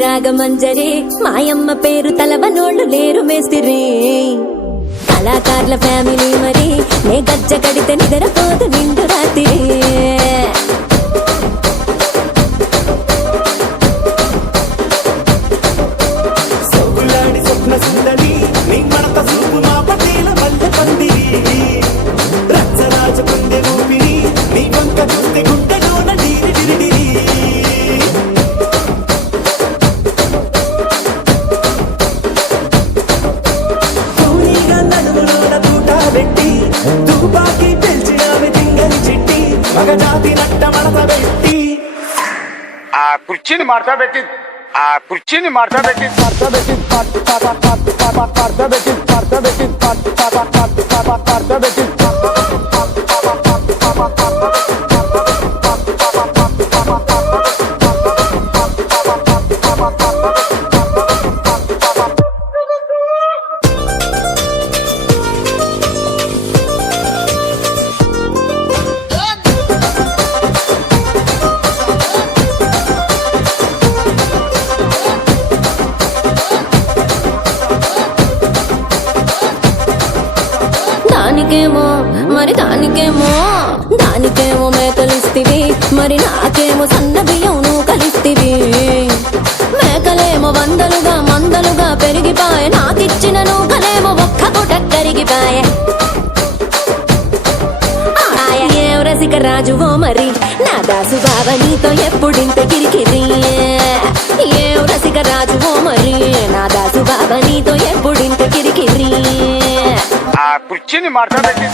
రాగమంజరి మాయమ్మ పేరు తలవనోళ్ళు లేరు మేస్తిరి కళాకారుల ఫ్యామిలీ మరి నే గజ్జ కడితే నిద్రపోదు నిండు రాత్రి కుర్చీని మార్చబెట్టి కుర్చీని మార్చబెట్టి దానికేమో మేకలిస్తివి మరి నాకేమో సన్న బియ్యం నువ్వు కలిస్తివి మేకలేమో వందలుగా మందలుగా పెరిగిపాయ నాకిచ్చిన నూకలేమో ఒక్క పూట కరిగిపాయ ఏం రసిక రాజువో మరి నా దాసు బావ నీతో ఎప్పుడింత కిరికిరి ఏం రసిక రాజువో మరి నా దాసు బావ నీతో ఎప్పుడింత కిరికిరి కుర్చీని మార్చబెట్టి